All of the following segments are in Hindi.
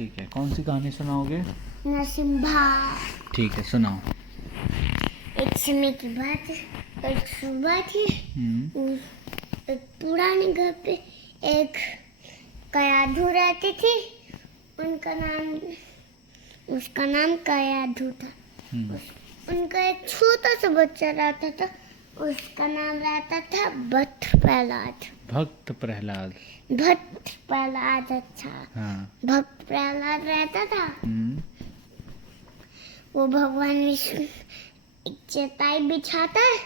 ठीक है, कौन सी कहानी सुनाओगे? नरसिम्हा। ठीक है, सुनाओ। एक समय की बात है, एक सुबह थी। एक पुराने घर पे एक कयाधू रहती थी। उसका नाम कयाधू था। उनका एक छोटा सा बच्चा रहता था, उसका नाम रहता था भक्त प्रहलाद। भक्त प्रहलाद। भक्त प्रहलाद, अच्छा। हाँ। भक्त प्रहलाद रहता था। वो भगवान विष्णु एक चटाई बिछाता है,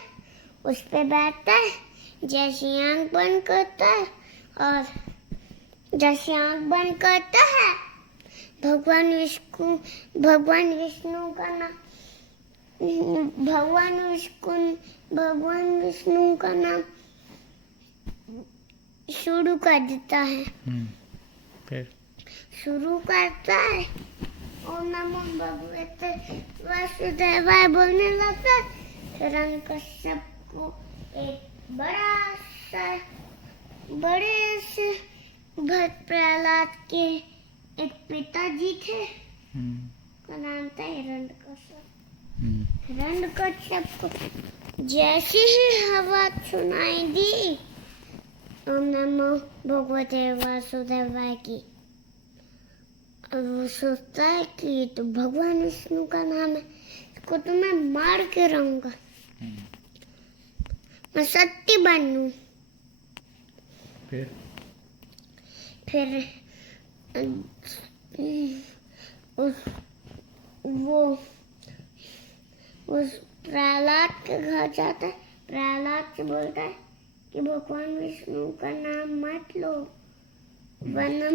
उस पे बैठता है, जैसे आंख बंद करता है और जैसे आंख बंद करता है भगवान विष्णु का नाम शुरू कर देता है। फिर शुरू करता है, ओम नमो भगवते वासुदेवाय बोलने लगता है। हिरण्यकश्यप को एक बड़े से भक्त प्रहलाद के एक पिताजी थे, का नाम था हिरण्यकश्यप। हिरण्यकश्यप को जैसे ही हवा सुनाई दी ओम नमो भगवते वासुदेवाय की, वो सोचता है कि ये तो भगवान विष्णु का नाम है, इसको तो मैं मार के रहूंगा, मैं सत्य बनूं। फिर उस प्रहलाद के घर जाता है। प्रहलाद से बोलता है कि भगवान विष्णु का नाम मत लो, वरना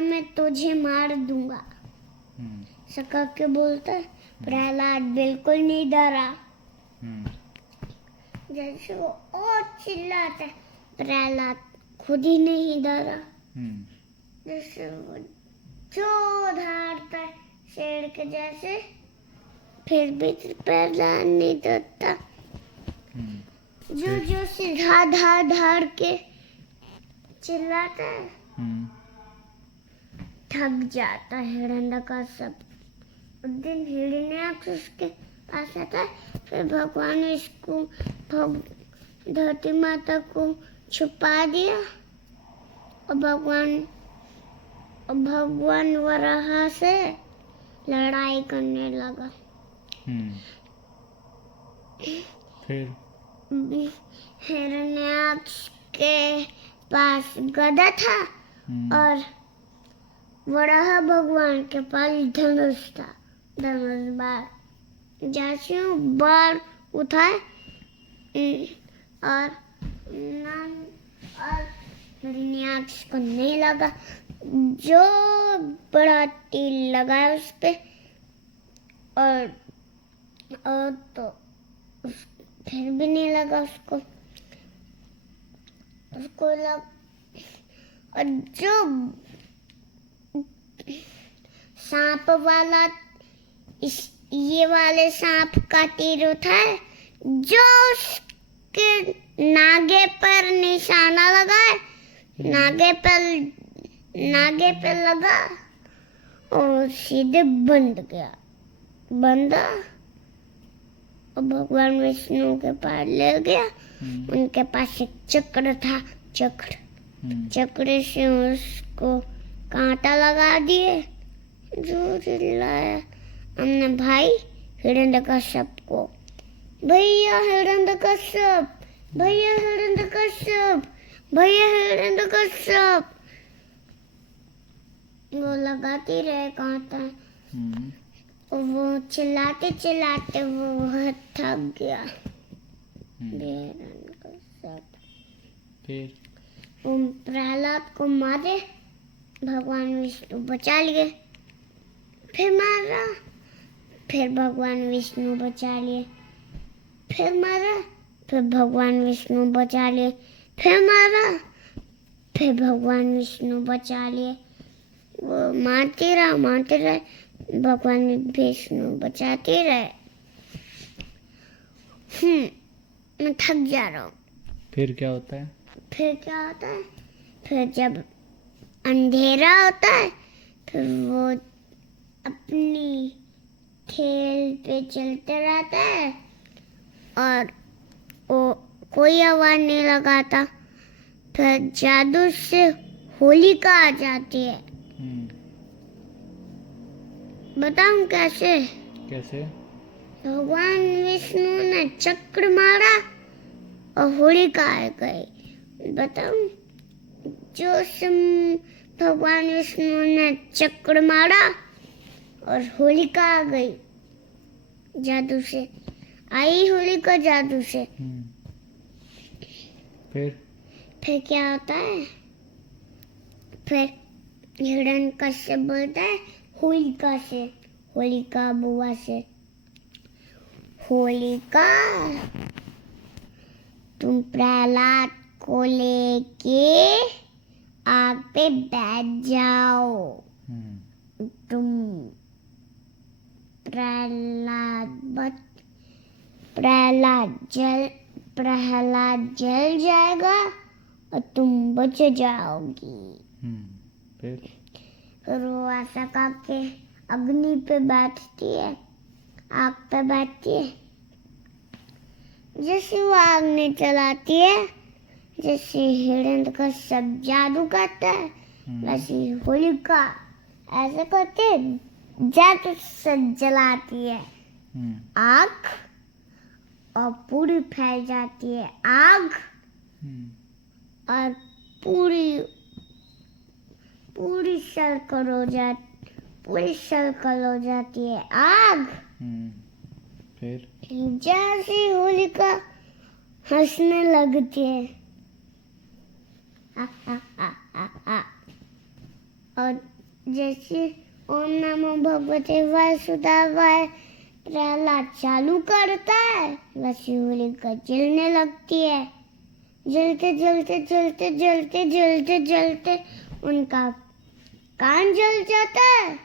मैं तुझे मार दूंगा। ऐसा के बोलता है। प्रहलाद बिल्कुल नहीं डरा। जैसे वो और चिल्लाता है, प्रहलाद खुद ही नहीं डरा। जैसे वो जो धारता है शेर के जैसे, फिर भी प्रहलाद नहीं डरता। जो से धार के चिल्लाता है, थक जाता है हिरण्यकश्यप। उस दिन हिरण्याक्ष उसके पास आता है। फिर भगवान ने इसको धरती माता को छुपा दिया और भगवान वराह से लड़ाई करने लगा। फिर हिरण्याक्ष के पास गदा था और वराह भगवान के पास धनुष था, धनुष बाण। जैसे बाण उठाए और हिरण्याक्ष को नहीं लगा, जो बड़ा तीर लगाया उस पे और तो फिर भी नहीं लगा उसको लग। और जो सांप वाला ये वाले सांप का तीर उठाए, जो उसके नागे पर निशाना लगाए, नागे पे लगा और सीधे बंदा और भगवान विष्णु के पास ले गया। उनके पास एक चक्र था, चक्र से उसको कांटा लगा दिए। जो चिल्लाया हमने भाई हिरण्यकश्यप को, भैया हिरण्यकश्यप, भैया हिरण्यकश्यप, भैया हिरण्यकश्यप। वो लगाते रहे कांटा। वो चिल्लाते चिल्लाते वो थक गया। वो प्रहलाद को मारे, भगवान विष्णु बचा लिए। फिर मारा, फिर भगवान विष्णु बचा लिए। फिर मारा, फिर भगवान विष्णु बचा लिए। फिर मारा, फिर भगवान विष्णु बचा लिए। वो मारते रहे, भगवान विष्णु बचाते रहे। मैं थक जा रहा हूँ। फिर क्या होता है? फिर जब अंधेरा होता है फिर वो अपनी खेल पे चलते रहता है और वो कोई आवाज नहीं लगाता। फिर जादू से होलिका आ जाती है। बताऊं कैसे? कैसे? भगवान विष्णु ने चक्र मारा और होलिका आ गई। बताऊं? भगवान विष्णु ने चक्र मारा और होलिका आ गई जादू से। आई होलिका जादू से। फिर क्या होता है? फिर हिरण्यकश्यप बोलता है होलिका से, होलिका बुआ से, होलिका तुम प्रहलाद को लेके आग पे बैठ जाओ। तुम प्रहलाद जल जाएगा और तुम बच जाओगी। फिर वो ऐसा करके अग्नि पे बैठती है, आग पे बैठती है। जैसे वो आग नहीं चलाती है, जैसे हिरण्यकश्यप जादू करता है, वैसे होलिका ऐसे करके जादू से जलाती है आग और पूरी फैल जाती है आग और पूरी सर्कल हो जाती है आग। फिर जैसे होलिका हंसने लगती है और जैसे ओम नमो भगवते वासुदेवाय प्रहलाद चालू करता है वैसे होलिका जलने लगती है। जलते जलते जलते जलते जलते जलते उनका कान जल जाता है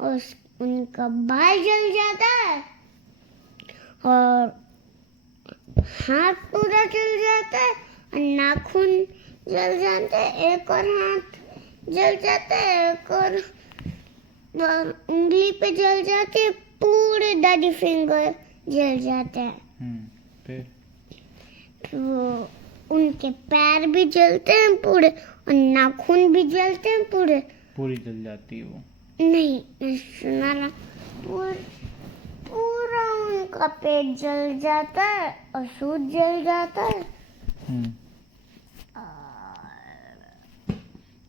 और उनका बाल जल जाता है और हाथ पूरा जल जाता है और नाखून जल जाते हैं, एक और हाथ जल जाता है, एक और उंगली पे जल जाते हैं, पूरे डैडी फिंगर जल जाते हैं। फिर वो उनके पैर भी जलते हैं पूरे और नाखून भी जलते हैं पूरे। पूरी जल जाती है वो? नहीं, सुना ना, पूरा उनका पेट जल जाता है और सूट जल जाता है।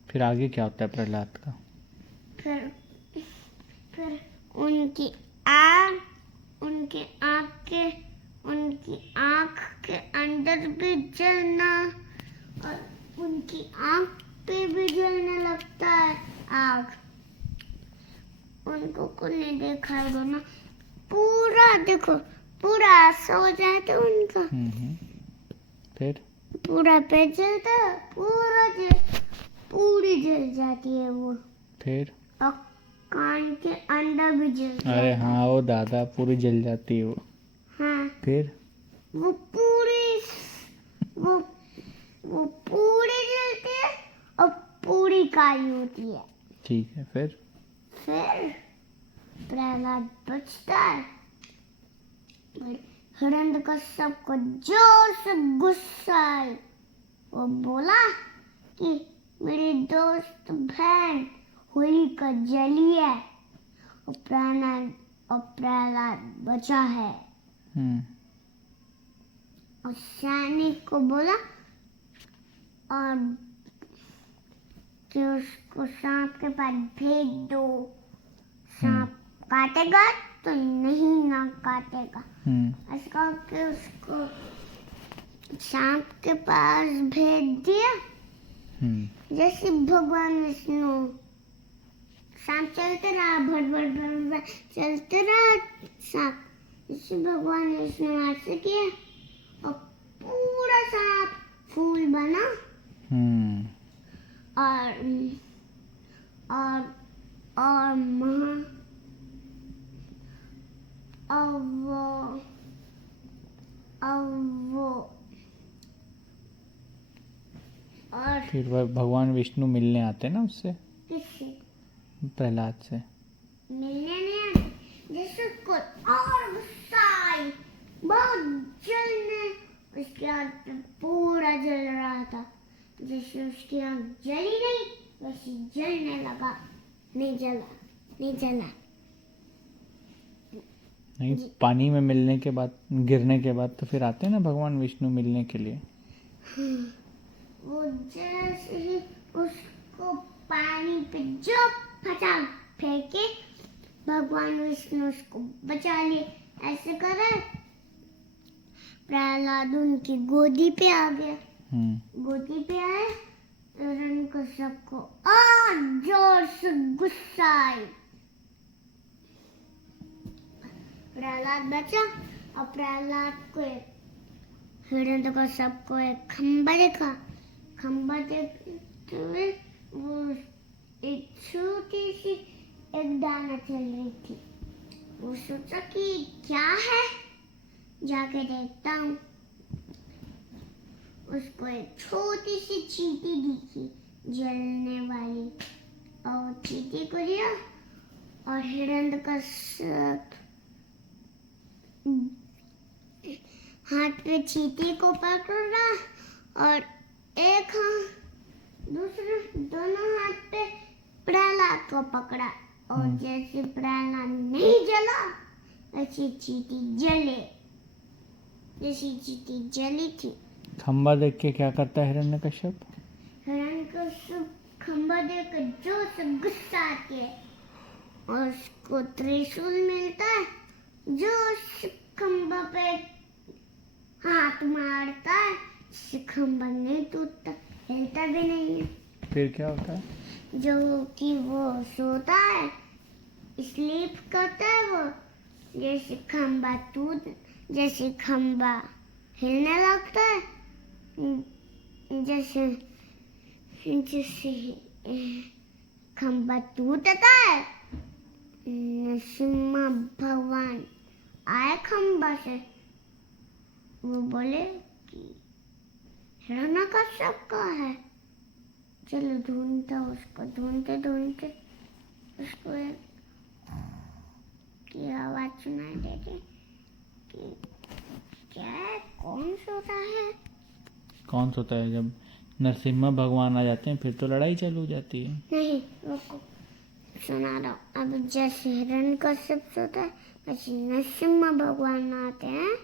फिर आगे क्या होता है प्रहलाद का? फिर उनकी आँख के अंदर भी जलना और उनकी आँख पे भी जलने लगता है आग। उनको कुछ नहीं दिखाई देना, पूरा देखो, पूरा ऐसा हो जाता है उनका। फिर पूरा पेट जलता है, पूरी जल जाती है वो। फिर और कान के अंदर भी जल जाता है। अरे हाँ, वो दादा पूरी जल जाती है वो। हाँ, फिर वो पूरी जलती है और पूरी काली होती है। ठीक है। फिर प्रहलाद बचता है। हिरण्यकश्यप को जोर से गुस्सा आया। वो बोला कि मेरी दोस्त बहन होलिका जली है और प्रहलाद बचा है। और सैनिक को बोला और कि उसको सांप के पास भेज दो, सांप काटेगा तो नहीं ना काटेगा। ऐसा करके उसको सांप के पास भेज दिया। जैसे भगवान विष्णु सांप चलते रहा, भट भट भट भट चलते रहा सांप, जैसे भगवान विष्णु ऐसे किया और पूरा सांप फूल बना। और फिर वह भगवान विष्णु मिलने आते ना उससे, किससे प्रहलाद से। मिलने नहीं आते, जैसे उसको और गुस्सा आई, बहुत जलने, उसकी आंख पे पूरा जल रहा था, जैसे उसकी आंख जली नहीं वैसे जलने लगा, नहीं जला, नहीं जला। नहीं, पानी में मिलने के बाद, गिरने के बाद तो फिर आते हैं ना भगवान विष्णु मिलने के लिए। वो जैसे ही उसको पानी पे जो फटाक फेंके, भगवान विष्णु उसको बचा लिए। ऐसे करे प्रहलाद उनकी गोदी पे आ गया। गोदी पे आए और उनको सबको और जोर से गुस्सा आई। प्रहलाद बचा और प्रहलाद को हिरण्यकश्यप को एक खंबा देखा। खंबा देखते हुए वो एक छोटी सी एक दाना चल रही थी। वो सोचा कि क्या है, जाके देखता हूँ। उसको एक छोटी सी चींटी दिखी जलने वाली, और चींटी को लिया और हिरण्यकश्यप हाथ पे चींटी को पकड़ा और एक हाथ दूसरे दोनों हाथ पे प्रहलाद को पकड़ा, और जैसे प्रहलाद नहीं जला वैसी चींटी जले, जैसी चींटी जली थी। खंबा देख के क्या करता है हिरण्यकश्यप? हिरण्यकश्यप खंबा देख जोर से गुस्सा आती है और उसको त्रिशूल मिलता है, जो उस खंबा पे हाथ मारता है, इससे खंबा नहीं टूटता, हिलता भी नहीं है। फिर क्या होता है? जो कि वो सोता है, स्लीप करता है वो, जैसे खंबा हिलने लगता है, जैसे जैसे खंबा टूटता है, नरसिम्हा भगवान आए खंबा से। वो बोले कि हिरण्यकश्यप कहाँ है, चलो ढूंढता। उसको ढूंढते ढूंढते उसको एक की आवाज सुनाई देती कि क्या है, कौन सोता है। कौन सोता है? जब नरसिम्हा भगवान आ जाते हैं फिर तो लड़ाई चालू हो जाती है। नहीं, रुको, सुना रहा हूँ। अब जैसे हिरण्यकश्यप सोता है वैसे नरसिम्हा भगवान आते हैं,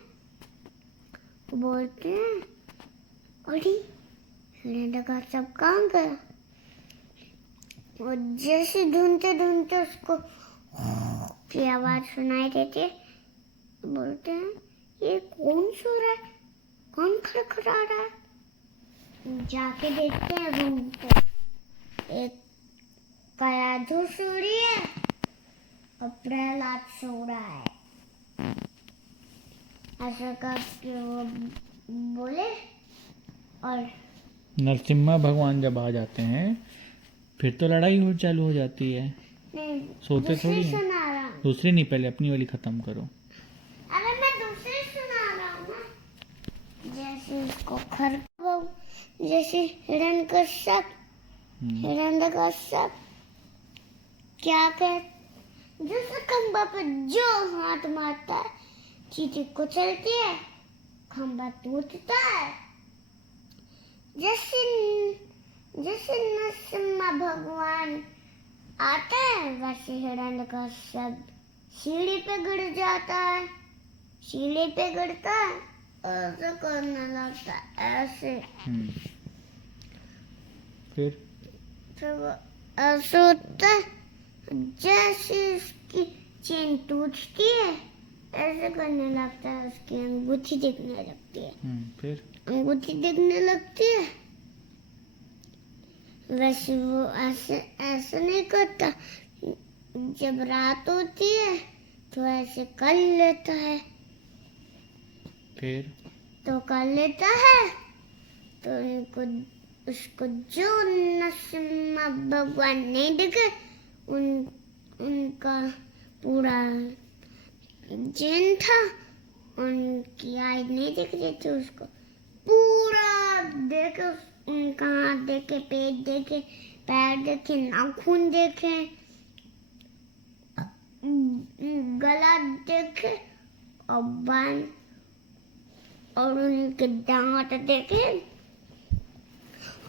बोलते हैं अरे हिरण्यकश्यप कहाँ गया। वो जैसे ढूंढते ढूंढते उसको की आवाज सुनाई देती है, बोलते हैं ये कौन सो रहा है, कौन खड़खड़ा रहा है। जाके देखते हैं रूम पे, एक कयाधु सो रही है और प्रहलाद सो रहा है। ऐसा करके वो बोले, और नरसिम्हा भगवान जब आ जाते हैं फिर तो लड़ाई हो चालू हो जाती है। नहीं, सोते थोड़ी हैं। सुना रहा हूँ। दूसरी नहीं, पहले अपनी वाली खत्म करो। अरे मैं दूसरी सुना रहा हूँ ना। जैसे उसको जैसे हिरण्यकश्यप क्या कर, जैसे खंबा पर जो हाथ मारता है चींटी कुचलती है, खंबा टूटता है। जैसे जैसे नरसिम्हा भगवान आते हैं वैसे हिरण्यकश्यप सीढ़ी पे गिर जाता है, सीढ़ी पे गिरता है, ऐसे करने लगता है, ऐसे। फिर वो ऐसे होता है, जैसे उसकी चेन टूटती है ऐसे करने लगता है, उसकी अंगूठी दिखने लगती है। फिर अंगूठी दिखने लगती है, वैसे वो ऐसे नहीं करता। जब रात होती है तो ऐसे कर लेता है, फिर तो कर लेता है, तो उसको जो नरसिम्हा भगवान नहीं दिखे, उनका पूरा जिन था, उनकी आँख नहीं दिख रही थी, उसको पूरा देख उनका हाथ देखे, पेट देखे, पैर देखे, नाखून देखे, गला देखे और बाल और उनके दांत देखे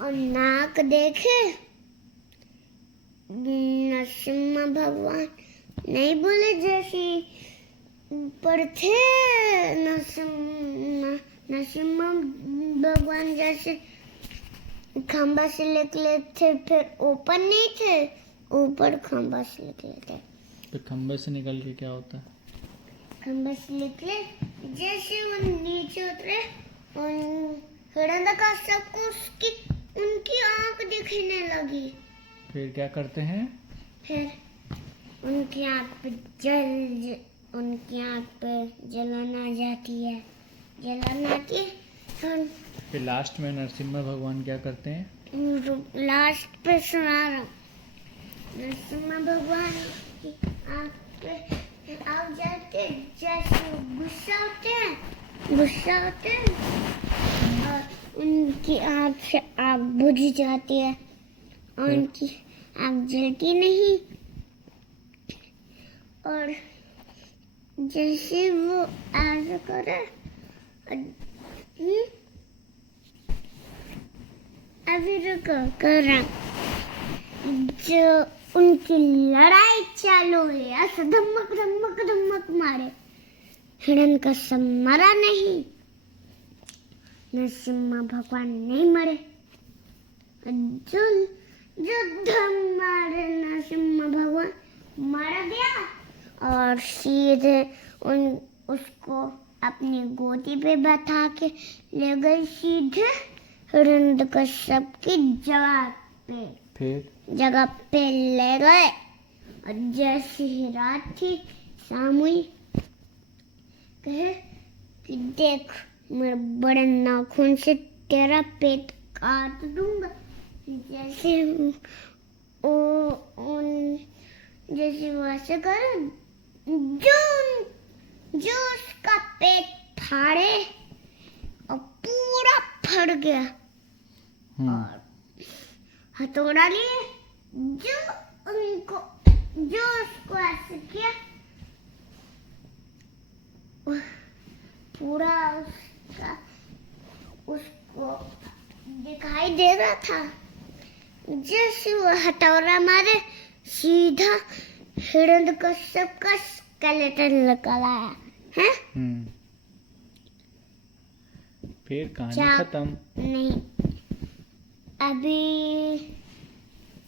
और नाक देखे। नरसिम्हा भगवान नहीं बोले जैसे पर थे। नरसिम्हा भगवान जैसे खंबा से निकले थे, फिर ऊपर नहीं थे, ऊपर खंबा से निकले थे। तो खंबे से निकल के क्या होता है? खंबे से निकले जैसे वो नीचे उतरे, उन हिरण्यकश्यप को उनकी आंख दिखने लगी। फिर क्या करते हैं? फिर उनकी आंख पे जलन आ जाती है। फिर लास्ट में नरसिम्हा भगवान क्या करते हैं? लास्ट पे सुना रहा हूँ। नरसिम्हा भगवान की आंख पे आग जाते, जैसे गुस्सा होते हैं और उनकी आंख से आग बुझ जाती है और उनकी आग जलती नहीं। और जैसे वो ऐसा करे, अभी रुको कर रहा, जो उनकी लड़ाई चालू हुई, ऐसा धमक धमक धमक मारे। हिरण्यकश्यप मरा नहीं, नरसिम्हा भगवान नहीं मरे। जो धम मारे नरसिम्हा भगवान मर गया और सीधे उसको अपनी गोदी पे बैठा के ले गए सीधे हिरण्यकश्यप की जगह पे ले गए। और जैसे ही रात थी, शाम हुई, कहे कि देख, मेरे बड़े नाखून से तेरा पेट काट दूंगा। जैसे वो ऐसे करे, जो उसका पेट फाड़े और पूरा फट गया। और हथौड़ा लिए, जो उसको ऐसे किया, पूरा उसको दिखाई दे रहा था। जैसे वो हथौड़ा मारे, सीधा हिरण्यकश्यप का स्केलेटन निकल आया है। फिर कहानी खत्म। नहीं,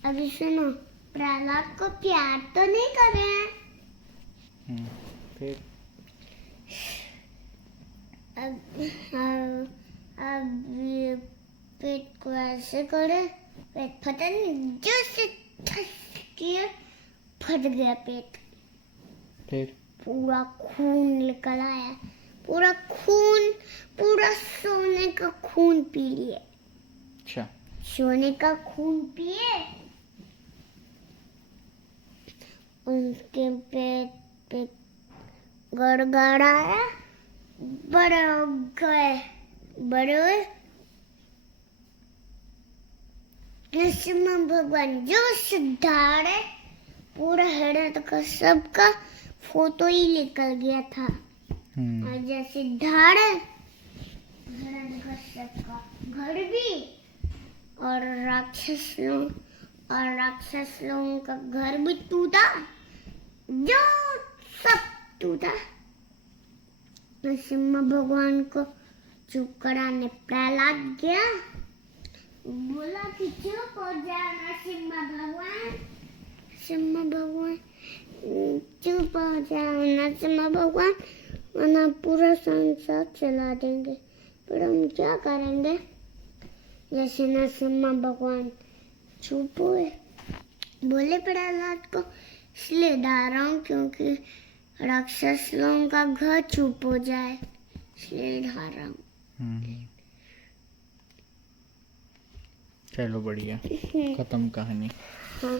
अभी सुनो, प्रहलाद को प्यार तो नहीं कर रहे हैं। फिर अब ये पेट को ऐसे करे, पेट फटा नहीं, जो से ठस किया फट गया पेट। फिर पूरा खून निकल आया, पूरा सोने का खून पी लिए। अच्छा, सोने का खून पिए, उनके पेट पे गड़गड़ाया, बड़े हो गए। नरसिम्हा भगवान जो सिद्धारे, पूरा हिरण्यकश्यप का फोटो ही निकल गया था। और जैसे धाड़े, हिरण्यकश्यप का घर भी और राक्षस लोगों का घर भी टूटा, जो सब टूटा। नरसिम्हा भगवान को चुप कराने प्रहलाद गया, बोला कि चुप हो जा नरसिम्हा भगवान चुप हो जाओ नरसिम्हा भगवान, वरना पूरा संसार चला देंगे। फिर हम क्या करेंगे? जैसे नरसिम्हा भगवान चुप हुए, बोले प्रहलाद को, इसलिए डर रहा हूँ क्योंकि राक्षस लोगों का घर चुप हो जाए, इसलिए डर रहा हूँ। चलो बढ़िया, खत्म कहानी। हाँ।